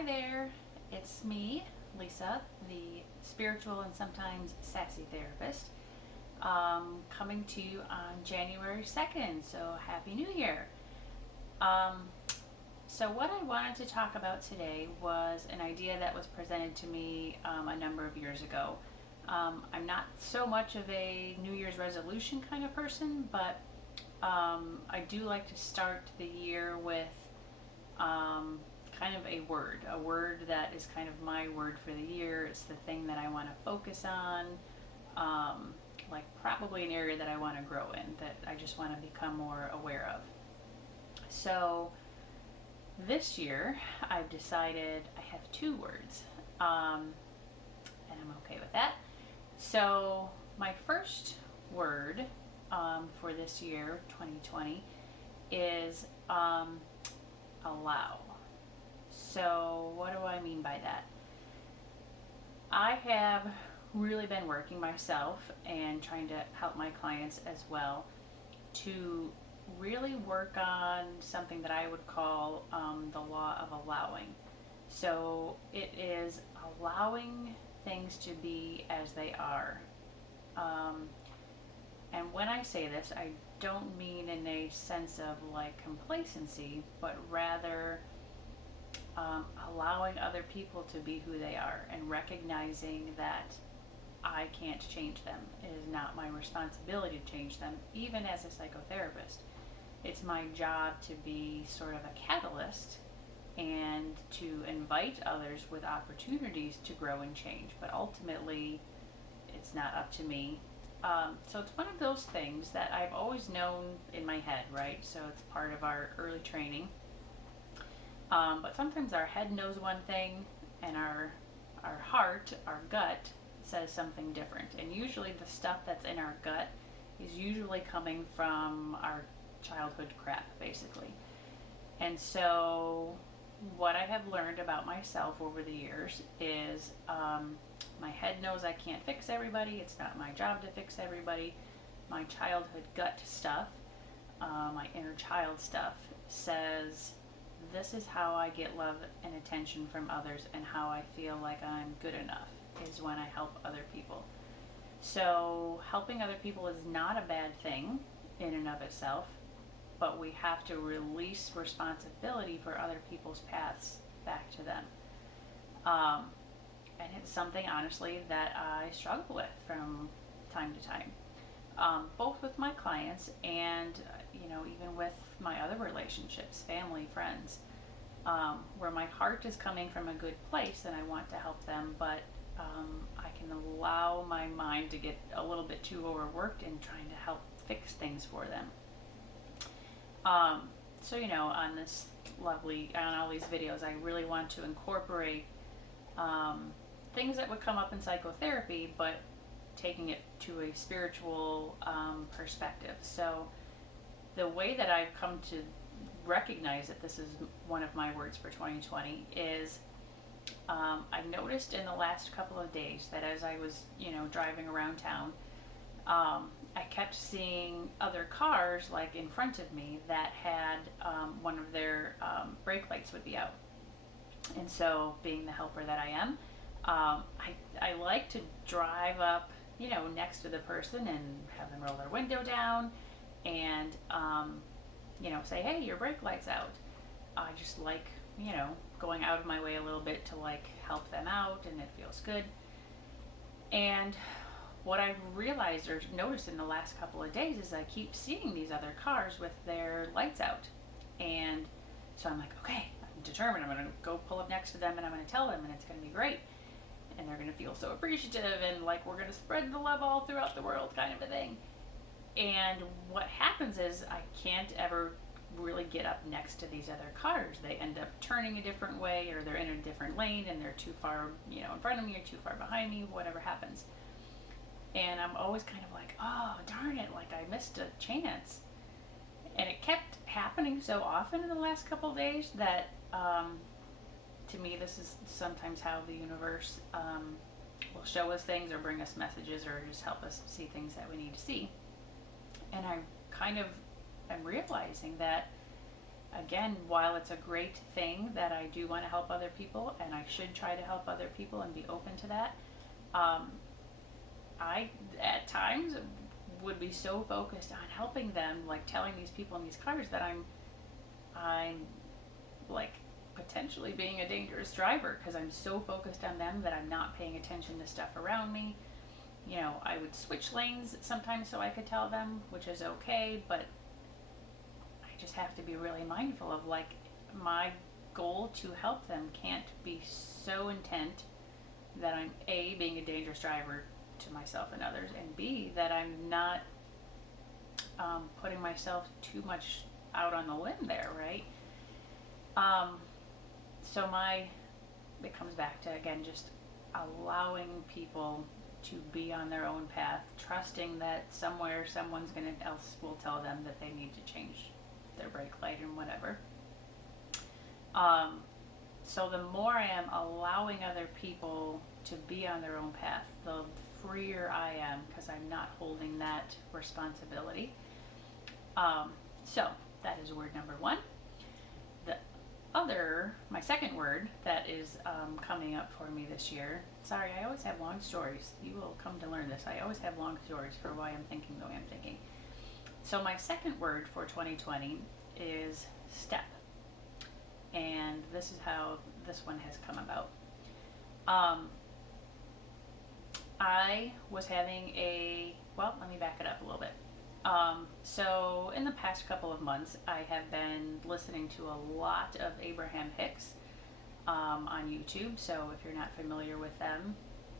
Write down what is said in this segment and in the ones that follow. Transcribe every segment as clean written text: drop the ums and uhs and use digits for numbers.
Hi there, it's me, Lisa, the spiritual and sometimes sassy therapist, coming to you on January 2nd, so Happy New Year. Um, so, what I wanted to talk about today was an idea that was presented to me a number of years ago. I'm not so much of a New Year's resolution kind of person, but I do like to start the year with um, kind of a word that is kind of my word for the year. It's the thing that I want to focus on, like probably an area that I want to grow in, that I just want to become more aware of. So this year, I've decided I have two words, and I'm okay with that. So my first word for this year, 2020, is allow. So, what do I mean by that? I have really been working myself and trying to help my clients as well to really work on something that I would call the law of allowing. So, it is allowing things to be as they are. Um, and when I say this, I don't mean in a sense of like complacency, but rather allowing other people to be who they are and recognizing that I can't change them. It is not my responsibility to change them, even as a psychotherapist. It's my job to be sort of a catalyst and to invite others with opportunities to grow and change, but ultimately, it's not up to me. So it's one of those things that I've always known in my head, right? So it's part of our early training. But sometimes our head knows one thing and our heart, our gut, says something different. And usually the stuff that's in our gut is usually coming from our childhood crap, basically. And so what I have learned about myself over the years is my head knows I can't fix everybody. It's not my job to fix everybody. My childhood gut stuff, my inner child stuff, says this is how I get love and attention from others and how I feel like I'm good enough is when I help other people. So, helping other people is not a bad thing in and of itself, but we have to release responsibility for other people's paths back to them. Um, and it's something, honestly, that I struggle with from time to time, both with my clients and, even with my other relationships, family, friends, where my heart is coming from a good place and I want to help them, but I can allow my mind to get a little bit too overworked in trying to help fix things for them. So, on this on all these videos, I really want to incorporate things that would come up in psychotherapy, but taking it to a spiritual perspective. So, the way that I've come to recognize that this is one of my words for 2020 is I noticed in the last couple of days that as I was, driving around town, I kept seeing other cars like in front of me that had one of their brake lights would be out. And so, being the helper that I am, I like to drive up, next to the person and have them roll their window down and, say, hey, your brake light's out. I just like, going out of my way a little bit to like help them out and it feels good. And what I've realized or noticed in the last couple of days is I keep seeing these other cars with their lights out. And so I'm like, okay, I'm determined. I'm going to go pull up next to them and I'm going to tell them and it's going to be great. And they're going to feel so appreciative and like we're going to spread the love all throughout the world kind of a thing. And what happens is I can't ever really get up next to these other cars. They end up turning a different way or they're in a different lane and they're too far, in front of me or too far behind me, whatever happens. And I'm always kind of like, oh, darn it, like I missed a chance. And it kept happening so often in the last couple of days that to me, this is sometimes how the universe will show us things or bring us messages or just help us see things that we need to see. And I kind of am realizing that again, while it's a great thing that I do want to help other people, and I should try to help other people and be open to that, um, I at times would be so focused on helping them, like telling these people in these cars that I'm like potentially being a dangerous driver because I'm so focused on them that I'm not paying attention to stuff around me. You know, I would switch lanes sometimes so I could tell them, which is okay, but I just have to be really mindful of like my goal to help them can't be so intent that I'm A, being a dangerous driver to myself and others, and B, that I'm not putting myself too much out on the limb there, right? Um, so it comes back to, again, just allowing people to be on their own path, trusting that somewhere someone's else will tell them that they need to change their brake light and whatever. So the more I am allowing other people to be on their own path, the freer I am because I'm not holding that responsibility. So that is word number one. My second word that is coming up for me this year. Sorry, I always have long stories. You will come to learn this. I always have long stories for why I'm thinking the way I'm thinking. So my second word for 2020 is step. And this is how this one has come about. I was having let me back it up a little bit. So in the past couple of months, I have been listening to a lot of Abraham Hicks on YouTube. So if you're not familiar with them,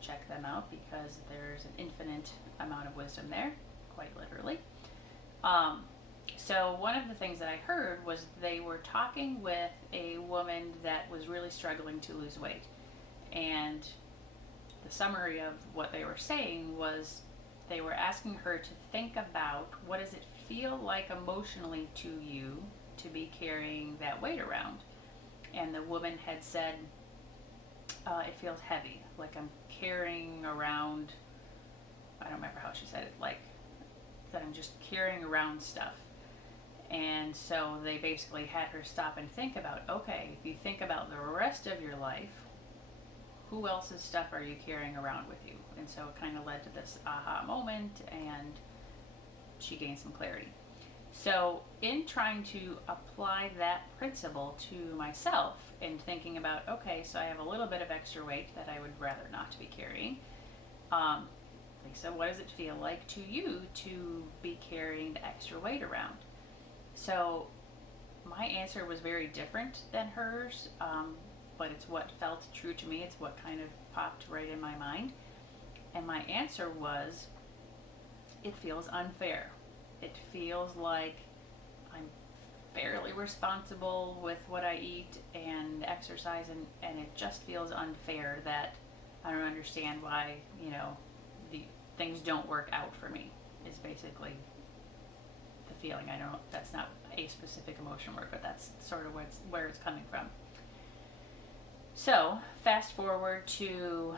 check them out because there's an infinite amount of wisdom there, quite literally. So one of the things that I heard was they were talking with a woman that was really struggling to lose weight. And the summary of what they were saying was they were asking her to think about what does it feel like emotionally to you to be carrying that weight around. And the woman had said, it feels heavy, like I'm carrying around, I don't remember how she said it, like that I'm just carrying around stuff. And so they basically had her stop and think about, okay, if you think about the rest of your life, who else's stuff are you carrying around with you? And so it kind of led to this aha moment, and she gained some clarity. So in trying to apply that principle to myself and thinking about, okay, so I have a little bit of extra weight that I would rather not to be carrying. So what does it feel like to you to be carrying the extra weight around? So my answer was very different than hers, but it's what felt true to me. It's what kind of popped right in my mind. And my answer was, it feels unfair. It feels like I'm fairly responsible with what I eat and exercise, and it just feels unfair that I don't understand why, the things don't work out for me, is basically the feeling. I don't, that's not a specific emotion word, but that's sort of where it's coming from. So fast forward to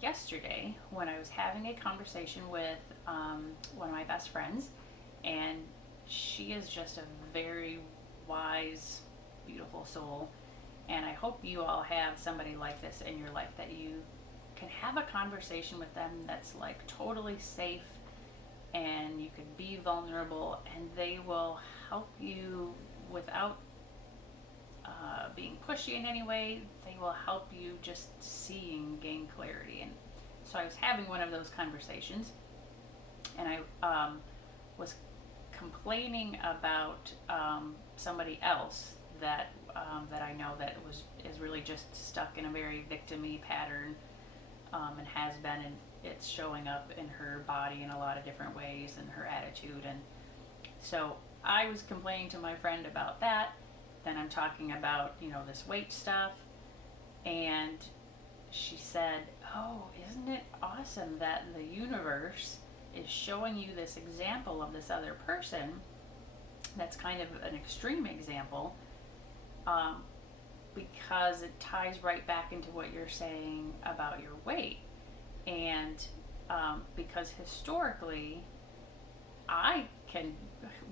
yesterday when I was having a conversation with one of my best friends, and she is just a very wise, beautiful soul, and I hope you all have somebody like this in your life that you can have a conversation with them that's like totally safe, and you can be vulnerable, and they will help you without being pushy in any way. They will help you just see and gain clarity. And so I was having one of those conversations, and I was complaining about somebody else that I know that is really just stuck in a very victim-y pattern, and has been, and it's showing up in her body in a lot of different ways, and her attitude. And so I was complaining to my friend about that. Then I'm talking about, this weight stuff, and she said, oh, isn't it awesome that the universe is showing you this example of this other person that's kind of an extreme example, because it ties right back into what you're saying about your weight. And because historically, I can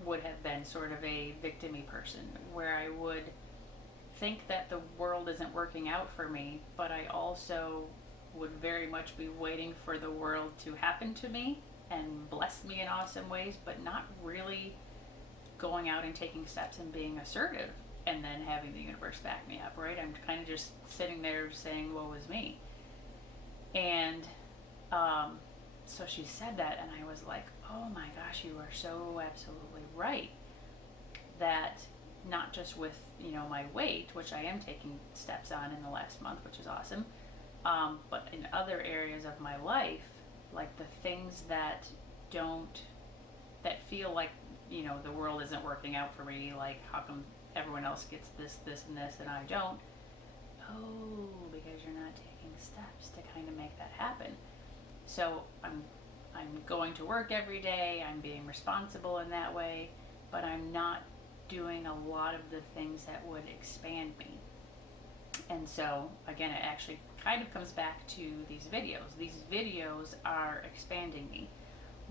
would have been sort of a victim-y person, where I would think that the world isn't working out for me, but I also would very much be waiting for the world to happen to me and bless me in awesome ways, but not really going out and taking steps and being assertive and then having the universe back me up, right? I'm kind of just sitting there saying, woe is me. And so she said that, and I was like, oh my gosh, you are so absolutely right. That not just with, my weight, which I am taking steps on in the last month, which is awesome, but in other areas of my life, like the things that feel like, the world isn't working out for me, like how come everyone else gets this, and this, and I don't? Oh, because you're not taking steps to kind of make that happen. So I'm going to work every day, I'm being responsible in that way, but I'm not doing a lot of the things that would expand me. And so, again, it actually kind of comes back to these videos. These videos are expanding me.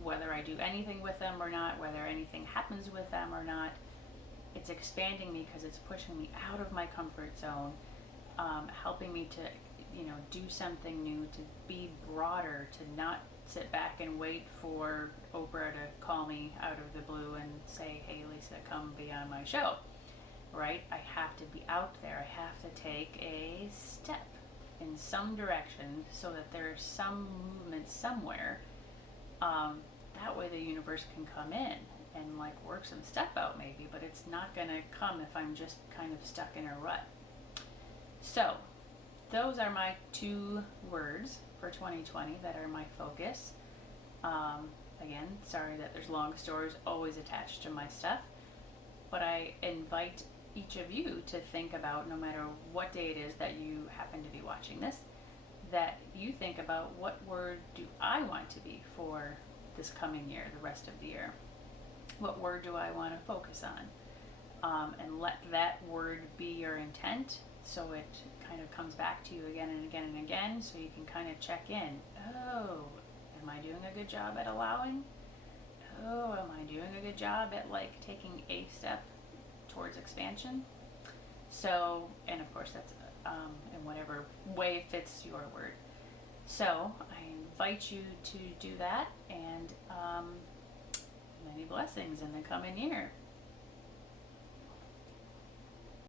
Whether I do anything with them or not, whether anything happens with them or not, it's expanding me because it's pushing me out of my comfort zone, helping me to, do something new, to be broader, to not sit back and wait for Oprah to call me out of the blue and say, hey, Lisa, come be on my show, right? I have to be out there. I have to take a step in some direction so that there's some movement somewhere. That way the universe can come in and like work some stuff out maybe, but it's not going to come if I'm just kind of stuck in a rut. So those are my 2 words for 2020 that are my focus. Again, sorry that there's long stories always attached to my stuff, but I invite each of you to think about, no matter what day it is that you happen to be watching this, that you think about, what word do I want to be for this coming year, the rest of the year? What word do I want to focus on? And let that word be your intent, so it kind of comes back to you again and again and again, so you can kind of check in. Oh, am I doing a good job at allowing? Oh, am I doing a good job at like taking a step towards expansion? So, and of course that's in whatever way fits your word. So I invite you to do that, and many blessings in the coming year.